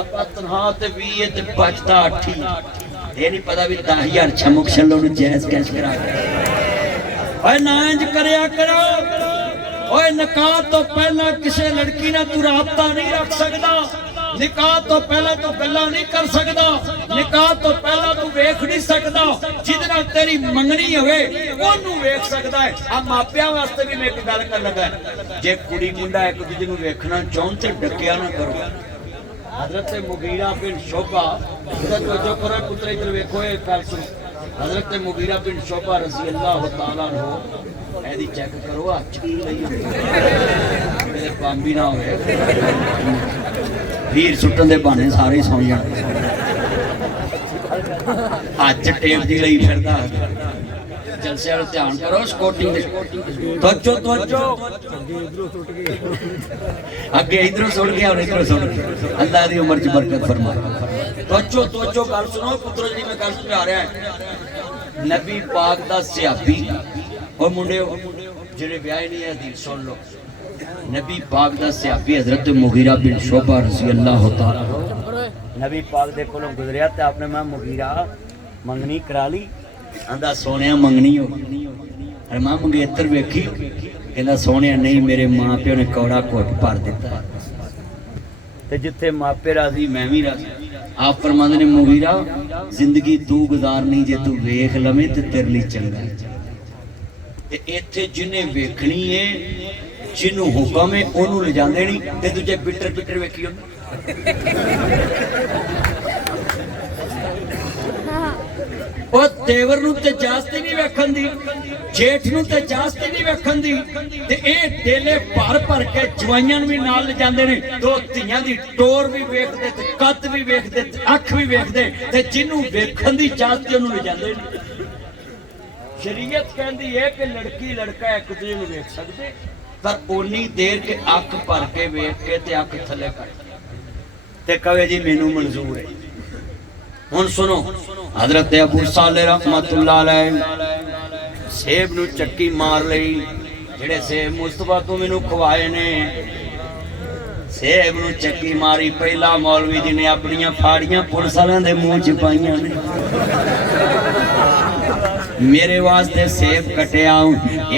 ਆਪਾਂ ਤਨਖਾਹ ਤੇ 20 ਤੇ ਬਚਦਾ 8 ਇਹ ਨਹੀਂ ਪਤਾ ਵੀ 10,000 ਛਮੁਕ ਛੱਲੋ ਨੂੰ ਜੈਜ਼ ਕੈਸ਼ ਕਰਾ ਕੇ ਓਏ ਨਾ ਇੰਜ ਕਰਿਆ ਕਰੋ ਓਏ ਨਿਕਾਹ ਤੋਂ ਪਹਿਲਾਂ ਕਿਸੇ ਲੜਕੀ ਨਾਲ ਤੂੰ ਰਾਬਤਾ ਨਹੀਂ ਰੱਖ ਸਕਦਾ ਨਿਕਾਹ ਤੋਂ ਪਹਿਲਾਂ ਤੂੰ ਗੱਲਾਂ ਨਹੀਂ ਕਰ ਸਕਦਾ ਨਿਕਾਹ ਤੋਂ ਪਹਿਲਾਂ ਤੂੰ ਵੇਖ ਨਹੀਂ ਸਕਦਾ ਜਿਹਦੇ ਨਾਲ ਤੇਰੀ ਮੰਗਣੀ ਹੋਵੇ ਉਹਨੂੰ ਵੇਖ ਸਕਦਾ ਹੈ ਆ ਮਾਪਿਆਂ ਵਾਸਤੇ ਵੀ ਮੈਂ ਇੱਕ ਗੱਲ ਕਰਨ ਲੱਗਾ ਜੇ ਕੁੜੀ ਮੁੰਡਾ ਇੱਕ ਦੂਜੇ ਨੂੰ ਵੇਖਣਾ ਚਾਹੁਣ ਤੇ ਡੱਕਿਆ ਨਾ ਕਰੋ हजरत मुगीरा बिन शोबा जो करो पुत्र इधर देखो ये गल सुनो हजरत मुगीरा बिन शोबा रजी अल्लाह तआला अन्हु एदी चेक करो आज की लई मेरे बांबी ना होए वीर सुटन दे बहाने सारे सौ जाण आज टेप दी लई फिरदा जलसे वाले ध्यान करो स्कोटिंग दे अगे इधरों सुट गया और इधरों सुट गया अल्लाह दी उम्र च बरकत फरमाए तवज्जो गल सुनो पुत्रो जी मैं गल समझा रहा है नबी पाक दा सहाबी और मुंडे जेड़े ब्याह नहीं है हदीस सुन लो नबी पाक दा सहाबी हजरत मुगीरा बिन शोबा रजी अल्लाह तआला नबी पाक दे कोलों गुजरिया ते आपने मैं मुगीरा मंगनी करा ली आंदा सोने मंगनी हो अरे मां मंगेतर वेखी कहना सोने नहीं मेरे मां प्यो ने कौड़ा घुट भर दिता ते जिथे मापे राजी मैं भी राजी आप फरमांदे ने मुगीरा जिंदगी तू गुजारनी जे तू वेख लवें ते तेरे लिए चंगा ते इत्थे जिन्ने वेखनी है जिन्नू हुक्म है ओनू ले जांदे नहीं ते दूजे बिटर बिटर वेखी ਉਹ ਦੇਵਰ ਨੂੰ ਤੇ ਜਾਸਤੀ ਨਹੀਂ ਵੇਖਣ ਦੀ ਜੇਠ ਨੂੰ ਤੇ ਜਾਸਤੀ ਨਹੀਂ ਵੇਖਣ ਦੀ ਤੇ ਇਹ ਡੇਲੇ ਭਰ ਭਰ ਕੇ ਜਵਾਈਆਂ ਨੂੰ ਵੀ ਨਾਲ ਲੈ ਜਾਂਦੇ ਨੇ ਦੋ ਧੀਆਂ ਦੀ ਟੋਰ ਵੀ ਵੇਖਦੇ ਤੇ ਕੱਦ ਵੀ ਵੇਖਦੇ ਤੇ ਅੱਖ ਵੀ ਵੇਖਦੇ ਤੇ ਜਿਹਨੂੰ ਵੇਖਣ ਦੀ ਜਾਸਤੀ ਉਹਨੂੰ ਲੈ ਜਾਂਦੇ ਨੇ ਸ਼ਰੀਅਤ ਕਹਿੰਦੀ ਹੈ ਕਿ ਲੜਕੀ ਲੜਕਾ ਇੱਕ ਦੂਜੇ ਨੂੰ ਵੇਖ ਸਕਦੇ ਪਰ ਓਨੀ ਦੇਰ ਕੇ ਅੱਖ ਭਰ ਕੇ ਵੇਖ ਕੇ ਤੇ ਅੱਖ ਥੱਲੇ ਕਰ ਤੇ ਕਹੇ ਜੀ ਮੈਨੂੰ ਮਨਜ਼ੂਰ ਹੈ ਹੁਣ ਸੁਣੋ हजरत अबू साले रहमतुल्लाह अलैह सेब नू चक्की मार लई जेड़े सेब मुस्तफा तू मैनू खवाए ने सेब नू चक्की मारी पहला मौलवी जी ने अपनियां फाड़ियां पुलिस वालियां दे मुंह च पाईयां ने मेरे वास्ते सेब कटिया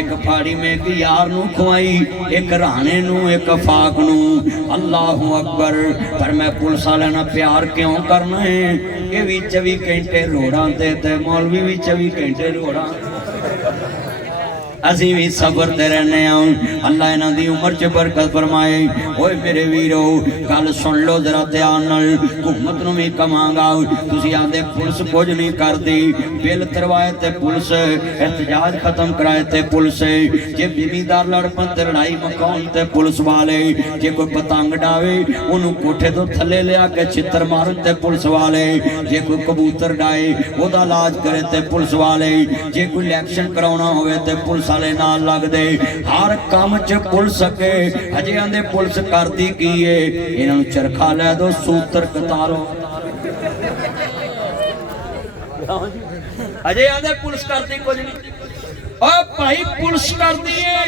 एक फाड़ी में एक यार नू खवाई एक राणे नू एक फाक नू अल्लाह अकबर पर मैं पुलिस वाले ना प्यार क्यों करना है ये भी 24 घंटे रोड़ा ते मौलवी भी 24 घंटे रोड़ा असी भी सबर ते रहने अल्लाह इन्हां दी उम्र च बरकत फरमाए ओए मेरे वीरो गल सुन लो जरा ध्यान नाल हुकूमत नूं भी कहांगा तुसीं आंदे पुलिस कुछ नहीं करदी बिल तरवाए ते पुलिस एहतजाज खत्म कराए ते पुलिस जे जिमीदार लड़ पन ते लड़ाई मकाउण ते पुलिस वाले जे कोई पतंग डावे ओनू कोठे तो थले लिया के छित्तर मारन ते पुलिस वाले जे कोई कबूतर डाए ओदा इलाज करे ते पुलिस वाले जे कोई इलेक्शन कराउणा होवे ते पुलिस साले नाल लगदे हर काम च पुलिस के अजे आंदे पुलिस करदी की है इन्हां नूं चरखा लै दो सूत्र कतारो अजे आंदे पुलिस करदी कुछ नहीं ओ भाई पुलिस करदी है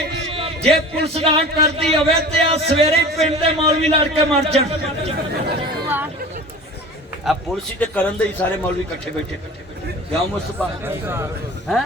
जे पुलिस ना करदी होवे ते आ सवेरे पिंड दे मौलवी लड़ के मर जाण आ पुलिस ते करन दे सारे मौलवी इकट्ठे बैठे क्यों मुस्तफा हैं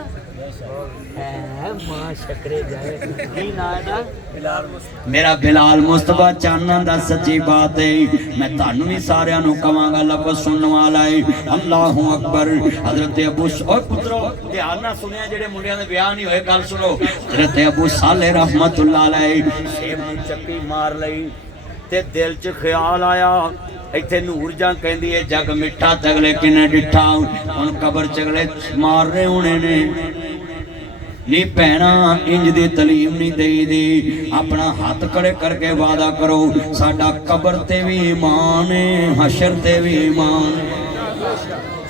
मेरा बिलाल मुस्तफा चाहना दा सच्ची बात है मैं तानू भी सारियां नू कहांगा लफ्ज़ सुनने वाला है अल्लाह अकबर हजरत अबू और पुत्रो ध्यान नाल सुनिया जेडे मुंडियां दे ब्याह नहीं होए गल सुनो हजरत अबू साले रहमतुल्लाह अलैह सेब नू चक्की मार लई ते दिल च ख्याल आया इत्थे नूर जां कहंदी है जग मिठा तगले किने डिठा हुण कबर चगले मार रहे होने ने नी भैणा इंज दी तलीम नहीं देई दी अपना हाथ खड़े करके वादा करो साडा कबर ते भी ईमान है हशर ते भी ईमान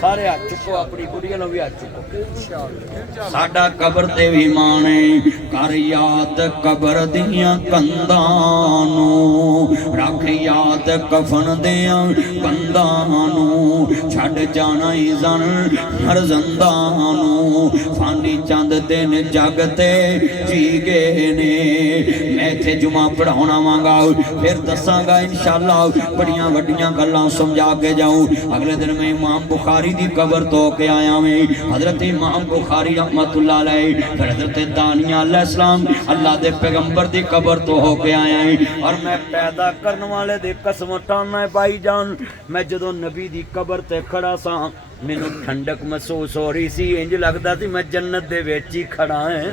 सारे हाथ चुको, अपनी कुड़ियां नु भी हाथ चुको। साडा कबर ते भी माने कर याद कबर दियां कंधां नू, रख याद कफन दियां कंधां नू, छड़ जाना ही जन मरजंदा नू, फानी चंद दिन जग ते जी गए ने। मैं इत्थे जुमा पढ़ाउणा वांगा, फिर दसांगा इंशाअल्लाह बड़ियां वड्डियां गल्लां समझा के जाऊं। अगले दिन मैं इमाम बुखारी दी कबर तो के आया मैं, हजरत इमाम बुखारी रहमतुल्लाह अलैह, हजरत दानिया अलैहिस्सलाम अल्लाह दे पैगंबर दी कबर तो हो के आया है। और मैं पैदा करने वाले दी कसम टाना है भाईजान, मैं जदों नबी दी कबर ते खड़ा सा मैनू ठंडक महसूस हो रही सी, इंज लगदा सी मैं जन्नत दे विच ही खड़ा है।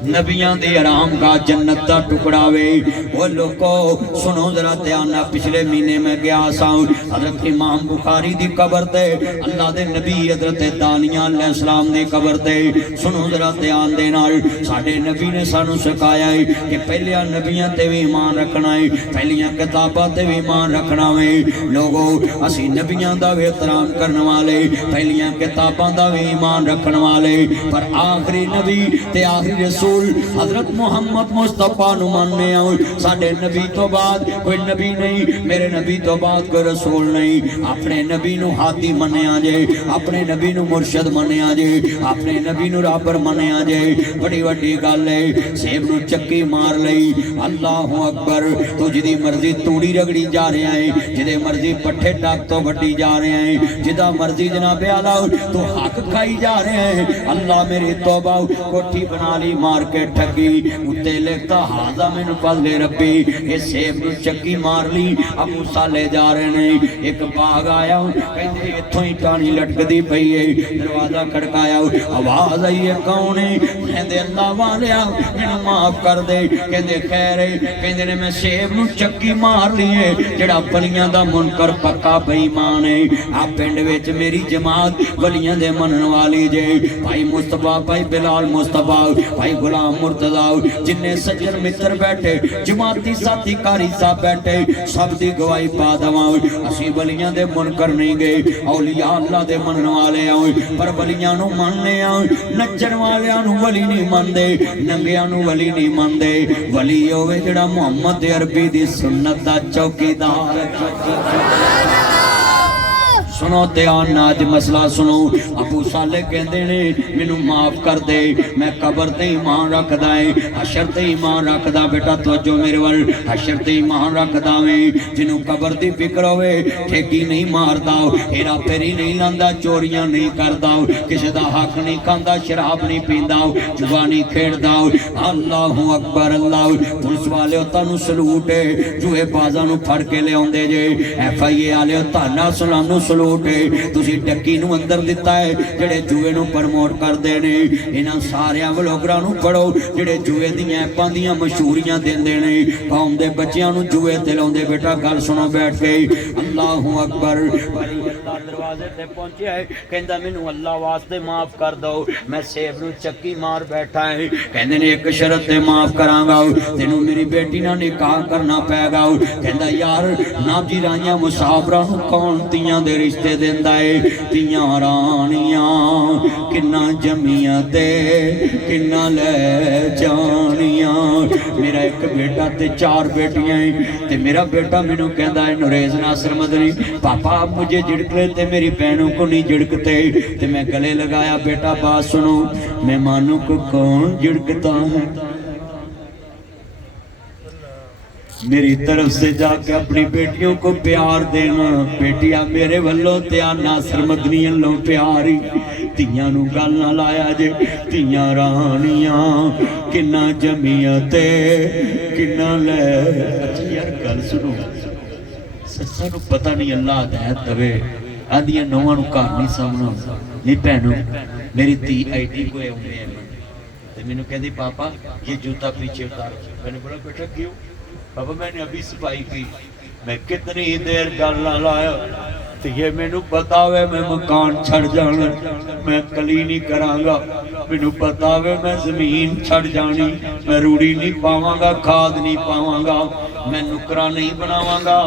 नबियां दी आराम का जन्नत दा टुकड़ा वे। ओ लोको सुनो जरा ध्यान नाल, पिछले महीने मैं गया सा हजरत इमाम बुखारी दी कबर ते, अल्लाह दे नबी हजरत दानिया अलैहिस्सलाम दी कबर ते। सुनो जरा ध्यान दे नाल, साडे नबी ने सानू सिखाया है कि पहलियां नबियां ते भी ईमान रखना है, पहलियां किताबां ते भी ईमान रखना वे। लोगो असी नबियां दा भी एहतराम करने वाले, पहलियां किताबां दा भी ईमान रखने वाले, पर आखिरी नबी ते आखिरी रसूल हजरत मोहम्मद मुस्तफा नु मानने आओ। साडे नबी तो बाद कोई नबी नहीं, मेरे नबी तो बाद कोई रसूल नहीं। अपने नबी नु हादी मन्निया जे, अपने नबी नु मुर्शद मन्निया जे, अपने नबी नु राबर मन्निया जे। बड़ी वड्डी गल है, सेब नु चक्की मार लई, अल्लाहु अकबर। तू जिदी मर्जी तूड़ी रगड़ी जा रहा है, जिदे मर्जी पट्ठे टाक तो वड्डी जा रहे हैं, जिदा मर्जी जनाबे आला तू हक खाई जा रहे हैं। अल्लाह मेरी तौबा, कोठी बना ली मार के ठगी, उत्ते लिखता हाजा मैनू पले रब्बी, ये सेब नू चक्की मार ली। अबू साले जा रहे ने, एक बाग आया, कहते इत्थों ही टाणी लटकदी पई है, दरवाजा खड़काया, आवाज आई है कौन है? कहते अल्लाह वालिया मैनू माफ कर दे। कहते खैर है, कहते ने मैं सेब नू चक्की मार ली है, जेड़ा बलियां दा मुनकर पक्का बेईमान है। आ पिंड विच मेरी जमात बलियां दे मनन वाली जे, भाई मुस्तफा, भाई बिलाल मुस्तफा, भाई गुलाम मुर्तजा, जिन्ने सज्जन मित्र बैठे, जमाती साथी कारी साहब बैठे, सब दी गवाही पा दवां। असी बलियां दे मुनकर नहीं गए, औलिया अल्लाह दे मनन वाले आओ, पर बलियां नू मनने आओ। नच्चण वालियां नू वली नहीं मनदे, नंगियां नू वली नहीं मनदे। वली होवे जेड़ा मुहम्मद अरबी दी सुन्नत दा चौकीदार। सुनो ध्यान नाल, अज मसला सुनो। अबू साले कहते ने मैनू माफ कर दे, मैं कबर ते ईमान रखदा है, हशर ते ईमान रखदा। बेटा तवज्जो मेरे वल, हशर ते ईमान रखदा मैं, जिन्हों कबर दी फिक्र होवे, ठेकी नहीं मारदा, हेरा फेरी नहीं लांदा, चोरियां नहीं करदा, किसी दा हक नहीं खांदा, शराब नहीं पींदा, जुआ नहीं खेड़दा। अल्लाहु अकबर। अल्लाह पुलिस वाले तुहानू सलूट है, जुए बाजां नू फड़ के लिआउंदे जे, FIA वाले ताना सलामू सलूट। तुसी डक्की नू अंदर दिता है, जेड़े जुए नू प्रमोट करदे ने। इन्हां सारियां व्लॉगरां नू फड़ो, जेड़े जुए दियां ऐपां दियां मशहूरियां देंदे ने, कौम दे बच्चियां नू जुए ते लाउंदे। बेटा गल सुनो बैठ के, अल्लाहु अकबर। दरवाजे ते पहुंचे है, कहंदा मैनू अल्लाह वास्ते माफ कर दो, मैं सेब नू चक्की मार बैठा है। कहंदे ने एक शर्त ते माफ करांगा, तेनू मेरी बेटी नाल निकाह करना पैगा। कहंदा यार ना जी राइयां मुसाफरां नू कौन तियां दे रिश्ते देंदा है? तियां रानियां किन्ना जमियां ते किन्ना ले जानियां। मेरा एक बेटा ते 4 बेटियां हैं, ते मेरा बेटा मैनू कहंदा है नरेज नासिर मदनी, पापा आप मुझे झिड़क लेते, मेरी बहनों को नहीं झिड़कते। ते मैं गले लगाया, बेटा बात सुनो, मेहमानों को कौन झिड़कता है? मेरी तरफ से जाके अपनी बेटियों को प्यार देना। बेटियां मेरे वल्लों ते नासिर मदनी वल्लों प्यार ही। ਧੀਆਂ ਨੂੰ ਗੱਲ ਨਾ ਲਾਇਆ ਜੇ, ਧੀਆਂ ਰਾਣੀਆਂ ਕਿੰਨਾ ਜਮੀਆਂ ਤੇ ਕਿੰਨਾ ਲੈ। ਅੱਛਾ ਯਾਰ ਗੱਲ ਸੁਣੋ, ਸੱਸਾਂ ਨੂੰ ਪਤਾ ਨਹੀਂ ਅੱਲਾਹ ਹਦਾਇਤ ਦੇਵੇ, ਆਂਦੀਆਂ ਨੌਵਾਂ ਨੂੰ ਘਰ ਨਹੀਂ ਸਾਂਭਣਾ। ਨਹੀਂ ਭੈਣੋ, मेरी धी IT को आने तो मैंने कहती पापा ये जूता पीछे उतारो। मैंने बोला बेटा क्यों? पापा मैंने अभी सफाई की। मैं कितनी देर गल ना लाया तो ये मैनू पता वे मैं मकान छड़ जाना, मैं कली नहीं करांगा। मैनू पता वे मैं जमीन छड़ जानी, मैं रूड़ी नहीं पावांगा, खाद नहीं पावांगा, मैं नुकरा नहीं बनावांगा,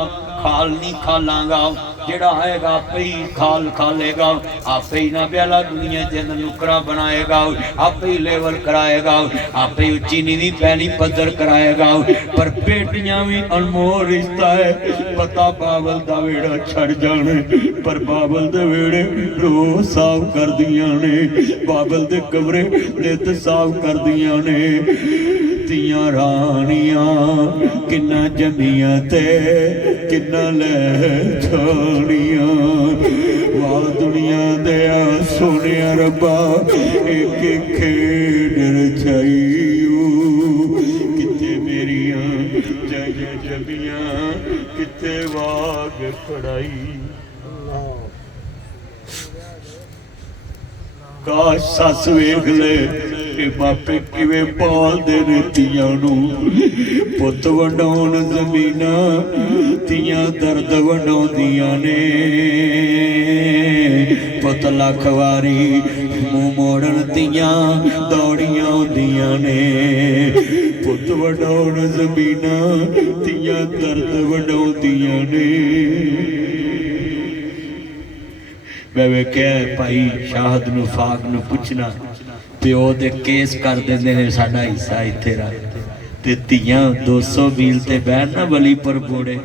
खाल नहीं खालांगा। जेड़ा आएगा आपे ही खाल खा लेगा, आपे ही ना प्याला दुनिया के अंदर नुकरा बनाएगा, आपे ही लेवल कराएगा, आपे ही उच्ची नीवी पैनी पद्धर कराएगा। पर बेटियां भी अनमोल रिश्ता है। पता बाबल दा वेड़ा छड़ जाने, पर बाबल दे वेड़े रोज साफ कर दियां ने, बाबल दे कमरे नित साफ कर दियां ने। तियां रानियां किन्ना जमियां ते किन्ना ले छानियां। वाह दुनिया दया सोने रब्बा एक एक खेड रचाईओ। किते मेरियां जय जमियां किते वाग फड़ाई। काश सस वेख ले मापे किवें पालदे ने तियां नूं। पुत वंडाउण ज़मीनां तियां दर्द वंडाउंदियां ने। पुत लख वारी मूंह मोड़न तियां दौड़ियां आउंदियां ने। पुत वंडाउण ज़मीनां तियां दर्द वंडाउंदियां ने। मैं वेख्या भाई शाहद नूं फाक नूं पुछना, प्यो दे केस कर देंदे ने साडा हिस्सा इत्थे रख ते धीआं 200 मील ते बहन ना वलीपुर बोड़े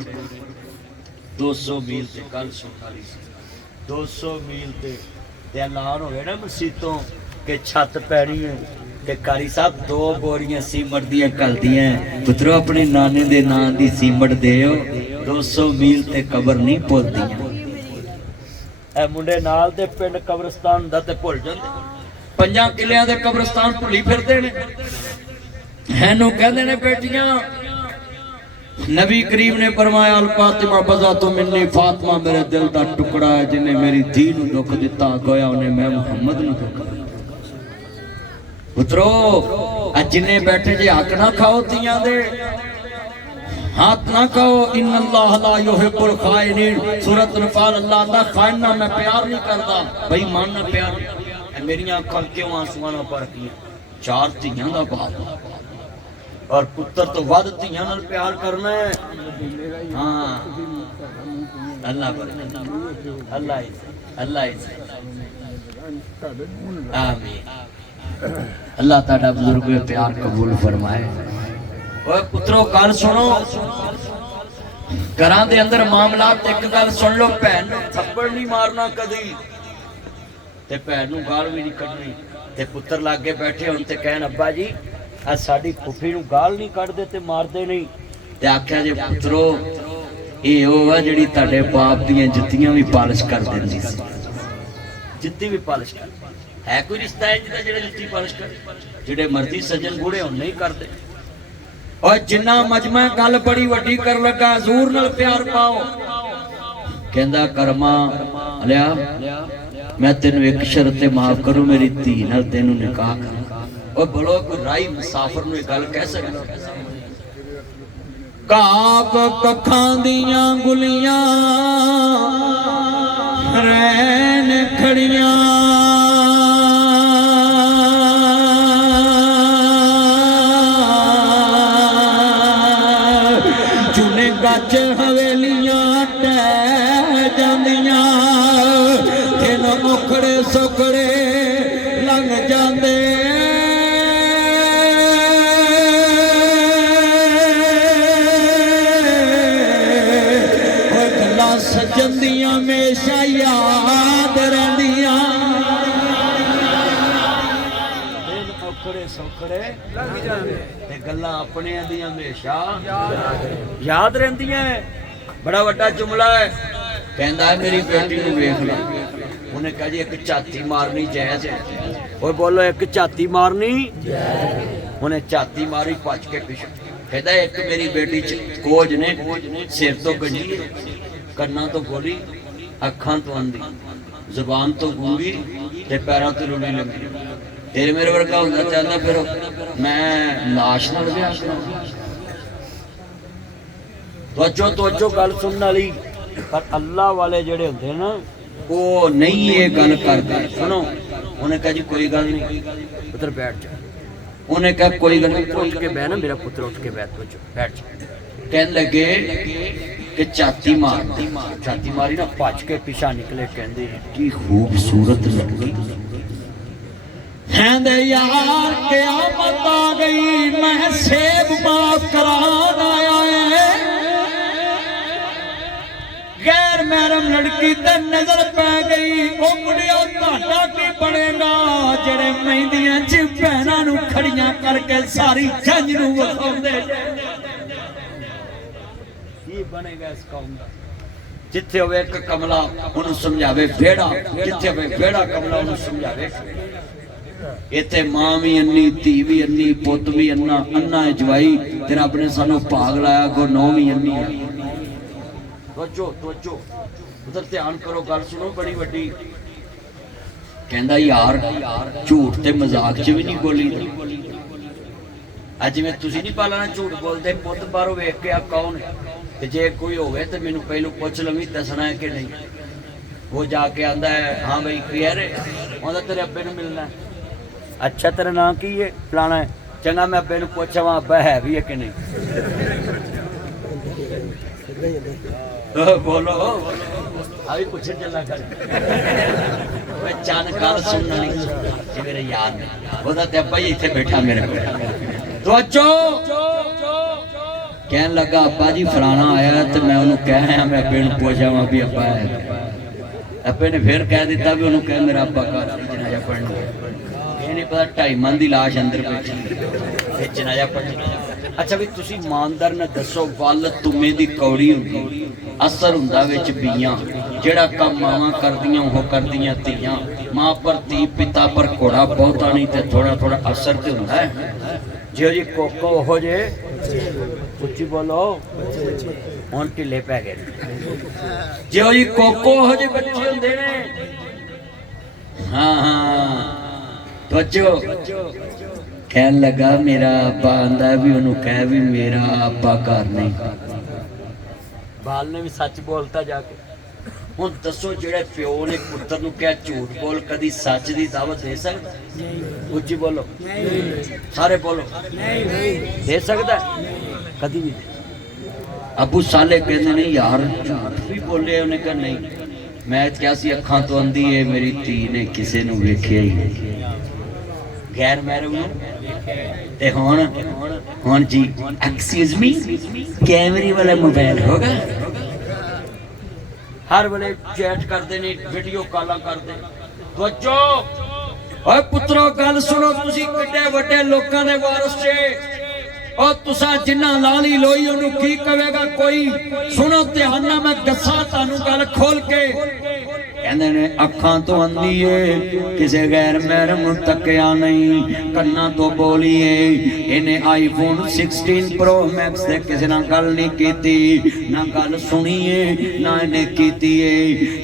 200 मील ते कल सुन वाली सी 200 मील ते ऐलान होए ना मसीतों के छत पैनी है ते कारी साहब 2 बोरियां सीमट दियां घलदियां। पुत्रो अपने नाने दे नां दी सीमट देओ, 200 मील ते कबर नहीं भुलदियां। ए मुंडे नाल दे पिंड कब्रिस्तान दा ते भुल जांदे, 5 किलियां दे कब्रिस्तान भुली फिरदे ने। हैनू कहंदे ने बेटियां नबी करीम ने फरमाया अल फातिमा बज़ा तो मिन्नी, फातिमा मेरे दिल दा टुकड़ा है, जिन्हें मेरी धी नूं दुख दिता गोया उन्हें मैं मुहम्मद नूं दुख दिता। पुत्रो जिन्हें बैठे जे हक ना खाओ तियां दे, हाथ ना कहो। इन अल्लाह ला युहिब्बुल खाइनीन, सूरत अनफाल अल्लाह दा खाइना मैं प्यार नहीं करता। भाई मान ना प्यार मेरी अखां क्यों आंसुआं नाल भर गईयां। 4 धीआं दा बाप और पुत्र तो वध धीआं नाल प्यार करना है। हाँ अल्लाह बरकत, अल्लाह आमीन। अल्लाह ताड़ा बुजुर्ग प्यार कबूल फरमाए। ओए पुत्रो गल सुनो, घरां दे अंदर मामलात एक गल सुन लो, भैन नूं थप्पड़ नहीं मारना कदी ते भैन नूं गाल भी नहीं कढनी ते पुत्र लागे बैठे हुण ते कहन अब्बा जी आ साडी फुफी नूं गाल नहीं कढदे ते मारदे नहीं ते आख्या जे पुत्रो ये ओह आ जिहड़ी तुहाडे बाप दीयां जुत्तियां भी पालिश कर दिंदी सी। जुत्ती भी पालिश कर है कोई रिश्ता है जिहदा जेड़ा जुत्ती पालिश कर? जिहड़े मर्जी सज्जन बूढ़े हुण नहीं करदे। और जिन्ना मजमा गल बड़ी वड्डी कर लगा, हजूर नाल प्यार पाओ। कहंदा कर्मा लिया मैं तेनू एक शर्त ते माफ करूं, मेरी धी नाल तेनू निकाह कर। और बोलो कोई राही मुसाफिर नूं गल कह सकदा? काक कखां दियां गुलियां रैन खड़ियां, गज हवेलियां टह जांदियां, दिन मुखड़े सुखड़े लंघ जांदे। गल्लां सज्जन दियां हमेशा याद रहिंदियां, दिन मुखड़े सुखड़े लंघ जांदे ते गल्लां अपने दियां हमेशा याद रहिंदियां। बड़ा वड्डा जुमला है। कहंदा है मेरी बेटी नूं वेख ला। उन्हें कहा जी एक झाती मारनी जायज है। और बोलो एक झाती मारनी जायज। उन्हें झाती मारी भज के पिछे। कहंदा एक मेरी बेटी कोज ने, सिर तो गंजी, कन्ना तो गोली, अखां तो अंधी, जुबान तो गूंगी ते पैरां तो रुली लंगी। तेरे मेरे वर्गा होना चाहता फिर मैं लाश नाल ब्याह करां। तवज्जो गल सुनने वाली। पर अल्लाह वाले जेड़े होंदे ना वो नहीं ये गल करते। सुनो उन्हें कहा जी कोई गल नहीं, पुत्र बैठ जा। उन्हें कहा कोई गल नहीं, उठ के बह ना मेरा पुत्र, उठ के बैठ जा। कहने लगे कि छाती मारी ना भज के पिछा निकले कहते की खूबसूरत लगी कहते यार क़यामत आ गई मैं सेब माफ करान आया है गैर महरम लड़की ते नजर पै गई ओ मुंडिया तुहाडा की बनेगा जेड़े मेहंदियां च भैणां नूं खड़ियां करके सारी जंज नूं विखाउंदे की बनेगा इस कौम दा जिथे होवे एक कमला उन्हें समझावे बेड़ा जिथे होवे बेड़ा कमला उन्हें समझावे इत्थे मां भी अन्नी धी भी अन्नी पुत भी अन्ना अन्ना जवाई ते रब ने सानू भाग लाया को नौ भी अन्नी है तवज्जो उधर ध्यान करो गल सुनो बड़ी वड्डी कहंदा यार झूठ ते मजाक च भी नहीं बोली अज में तुसी नहीं पालना झूठ बोलते पुत बाहरों वेख के आ कौन है ते जे कोई होवे ते मैनू पहलू पुछ लवी दसना है कि नहीं वो जाके आंदा है हाँ भाई क्लियर है आंदा तेरे अब्बे नूं मिलना है अच्छा तेरा नाम की है फलाना है चंगा मैं अब्बे नूं पुछां अब्बा है भी है कि नहीं बोलो अभी कुछ चला कर चन गल सुनना नहीं मेरे यार ने ओदा ते अब्बा ही इत्थे बैठा मेरे को तो कहन लगा अब्बा जी फलाना आया तो मैं उन्होंने कह आया मैं अब्बे नूं पुछां भी अब्बा है अब्बे ने फिर कह दिता भी उन्होंने कह मेरा अब्बा घर जनाजा पढ़ना ये नहीं पता 2.5 मन की लाश अंदर बैठी जनाजा पढ़ना अच्छा भी तुसी ईमानदार ने दसो वल तुमे दी कौड़ी हुंदी असर हुंदा विच बीआं जेड़ा काम मावां करदियां ओह करदियां धीआं मां पर धी पिता पर घोड़ा बहुता नहीं ते थोड़ा थोड़ा असर ते हुंदा है जो जी कोको ओहो जे उच्ची बोलो हुण ढिले पै गए जो जी कोको ओहो जे बच्चे हुंदे ने हाँ हाँ बच्चो कहन लगा मेरा अब्बा आंदा भी उन्होंने कह भी मेरा अब्बा घर नहीं बाल ने भी सच बोलता जाके हुण दसो जेड़े प्यो ने पुत्र नूं कह झूठ बोल कदी सच दी दावत दे सकदा उच्ची बोलो सारे बोलो दे सकदा कदी भी अबू साले कहते नहीं यार झूठ भी बोले उन्हें कहा नहीं मैं क्या सी अखां तो अंधी है मेरी धी ने किसी नूं वेखिया ही नहीं गैर महरम ते हुण जी एक्सक्यूज मी कैमरे वाला मोबाइल होगा हर वेले चैट करते ने वीडियो कॉल करते बच्चो ओए पुत्रो गल सुनो तुसी किड्डे वड्डे लोकां दे वारिस जे और तुसा जिन्ना लाली लोई उन्होंने की कहेगा कोई सुनो ध्यान ना मैं दसा तानू गल खोल के कहंदे ने अखां तो अंधी है किसे गैर महरम तकिया नहीं कन्ना तो बोली है इन्हें आईफोन 16 प्रो मैक्स से किसी ना गल नहीं कीती ना गल सुनी है ना इन्हें कीती है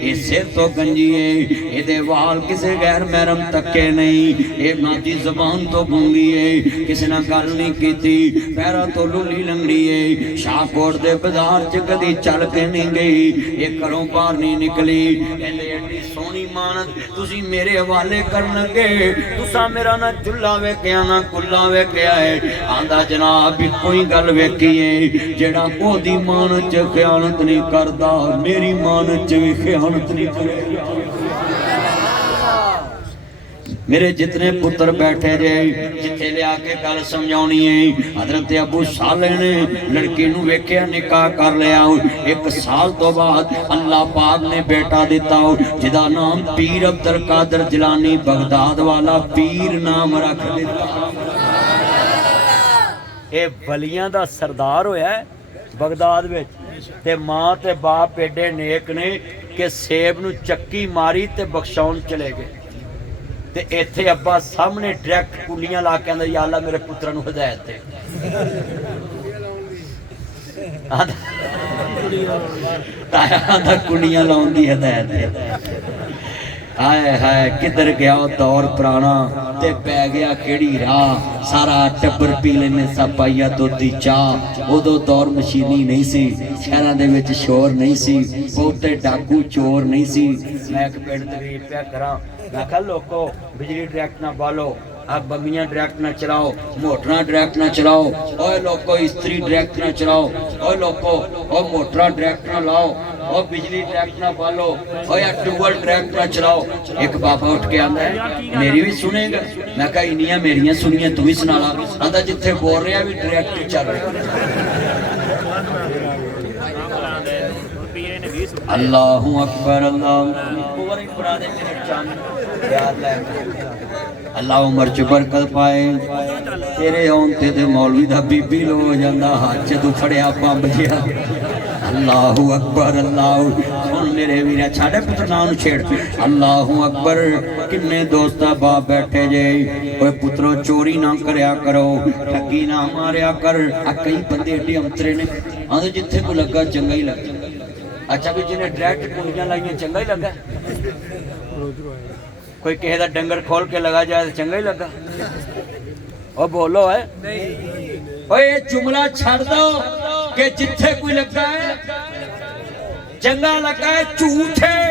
ये सिर तो गंजी है ये वाल किसे गैर महरम तके नहीं ये माजी जबान तो गूंगी है किसी ना गल नहीं कीती पैरा तो लुली लंगड़ी है शाहकोट दे बाजार च कदी चल के नहीं गई ये घरों बाहर नहीं निकली कहंदे एडी सोहनी मानत तुसी मेरे हवाले कर लगे तुसा मेरा ना चुल्ला वेखिया ना कुल्ला वेखिया है आंदा जनाब कोई गल वेखी है जेड़ा ओदी मानत च खयानत नहीं करदा मेरी मानत च भी खयानत नहीं करेगा मेरे जितने पुत्र बैठे जे जिथे लिया के गल समझाउणी है हजरत अबू सालेह ने लड़की नूं वेखिया निकाह कर लिया 1 साल तो बाद अल्लाह पाक ने बेटा दिता जिदा नाम पीर अब्दुल कादिर जिलानी बगदाद वाला पीर नाम रख दिता ये वलियां दा सरदार होया बगदाद विच ते मां ते बाप एडे नेक ने कि सेब नूं चक्की मारी ते बख्शाउण चले गए ते इत्थे अब्बा सामने डायरैक्ट कुलियां ला के आंदा या अल्लाह मेरे पुत्रा नूं हिदायत दे आंदा कुलियां लाउण दी हिदायत दे हाय हाय किधर गया दौर पुराना ते पै गया केड़ी राह सारा टब्बर पी लेने सापाइया दुध दी चाह उदों दौर मशीनी नहीं सी शहरां दे विच शोर नहीं सी बहुते डाकू चोर नहीं सी मैं एक पिंड तकरीर पिया करां मैं कहा लोको बिजली डायरैक्ट ना बालो आप बम्बियां डायरेक्ट ना चलाओ, मोटरा डायरेक्ट ना चलाओ, ओए लोको इस्त्री डायरेक्ट ना चलाओ, ओए लोको और मोटरा डायरेक्ट ना लाओ, और बिजली डायरेक्ट ना पालो, और या ट्यूबवेल डायरेक्ट ना चलाओ। एक बाबा उठ के आंदा है मेरी भी सुनेगा, मैं कहा इनियां मेरियां सुनिए तू भी सुना ला। आंदा जिथे बोल रहा भी डायरेक्ट ही चल रहा। अल्लाहु अकबर अल्लाह उमर च बरकत पाए। तेरे आउंदे ते मौलवी दा बीबी लो हो जांदा, हाथ च तू फड़िया पंब जिहा। अल्लाहु अकबर अल्लाह सुन मेरे वीरा छाड़े पुत्र नाम छेड़। अल्लाहु अकबर किन्ने दोस्ता बाप बैठे जे, कोई पुत्रो चोरी ना करया करो, ठगी ना मारया कर। आ कई बंदे एडे अंतरे ने आंदे जिथे को लगा चंगा ही लगा। अच्छा भी जिन्हें डायरेक्ट कुंडियां लाइयां चंगा ही लगा, कोई किसी का डंगर खोल के लगा जाए तो चंगा ही लगा। और बोलो है ओए ये जुमला छड़ दो कि जिथे कोई लगा है चंगा लगा है, झूठ है।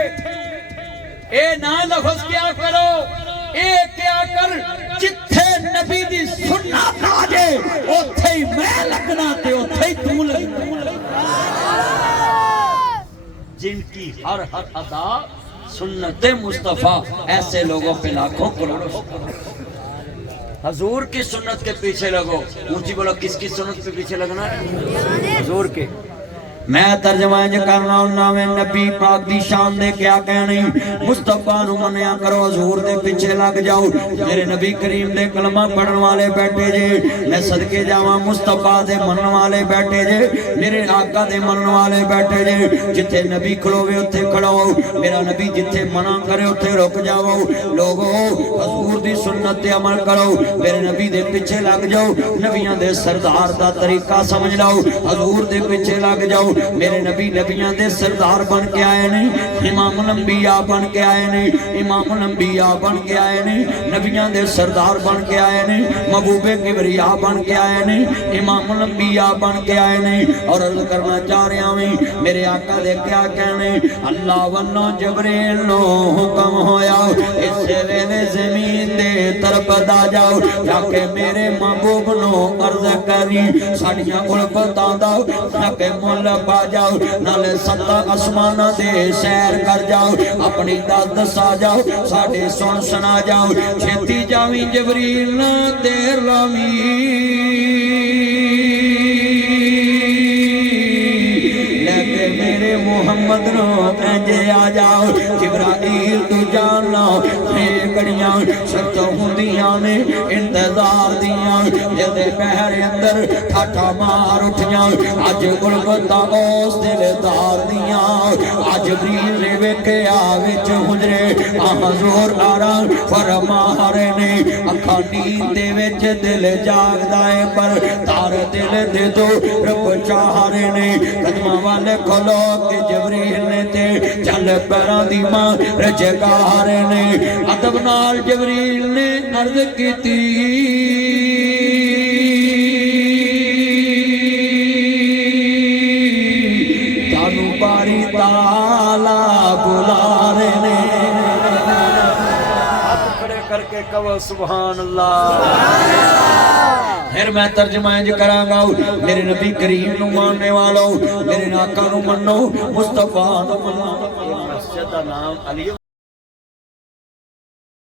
ए ना लफ्ज क्या करो, ए क्या कर जिथे नबी दी सुन्नत आ जाए ओथे ही मैं लगना ते ओथे ही तू लगना। जिनकी हर अदा सुन्नत मुस्तफा, ऐसे लोगों पे लाखों करोड़ों। हजूर की सुन्नत के पीछे लगो। ऊंची बोलो किसकी सुन्नत के पीछे लगना है? हजूर के। मैं तर्जमा करना उन्हें नबी पाक दी शान दे क्या कहनी। मुस्तफा नु मनिया करो, हजूर दे पीछे लग जाओ। मेरे नबी करीम दे कलमा पढ़न वाले बैठे जे, मैं सदके जावा मुस्तफा दे मनन वाले बैठे जे, मेरे आका दे मनन वाले बैठे जे। जिथे नबी खलोवे उत्थे खड़ो, मेरा नबी जिथे मना करे उत्थे रुक जाओ। लोगो हजूर दी सुन्नत ते अमल करो, मेरे नबी दे पीछे लग जाओ। नबियां दे सरदार दा तरीका समझ लो, हजूर दे पीछे लग जाओ। मेरे नबी नबियां दे सरदार बन के आए नहीं, इमाम लंबिया बन के आए नहीं, इमाम लंबिया बन के आए नहीं, नबियां दे सरदार बन के आए नहीं, महबूबे किबरिया बन के आए नहीं, इमाम लंबिया बन के आए नहीं। और अर्ज करना चाह रहा हूं मेरे आका दे क्या कहने। अल्लाह वन्नो जबरील नो हुक्म होया, इस वेले जमीन दे तरफ दा जाओ, जाके मेरे महबूब नो अर्ज करी साडियां उल्फतां दा जाके मुल पा जाओ, नाले सत्ता आसमाना दे सैर कर जाओ, अपनी दस दसा जाओ, साडे सुन सुना जाओ। छेती जावी जबरील ना देर लावी, लेके मेरे मुहम्मद नो इंजे आ जाओ। जिब्राइल तू जानना घड़ियां सच हुंदियां ने इंतजार दियां, जदे पहर अंदर ठाठा मार उठियां। अज गुलबता उस दिलदार दियां, अज जबरील ने वेखिया विच हुजरे हजूर आरा फरमा रहे ने। अखां नींद दे विच दिल जागदा है, पर तार दिल दे दो रब चाह रहे ने। कदमां वाले खोलो के जबरील ने ते चल पैरां दी मां रजगा रहे ने। अदब नाल जबरील ने अर्ज कीती, तानू बारी ताला बुला रहे ने। हाथ खड़े करके कहो सुभान अल्लाह। फिर मैं तर्जमा इंज करांगा, मेरे नबी करीम नु मानने वालों, मेरे आका नु मन्नो, मुस्तफा नु मन्नो। मस्जिद दा नाम अली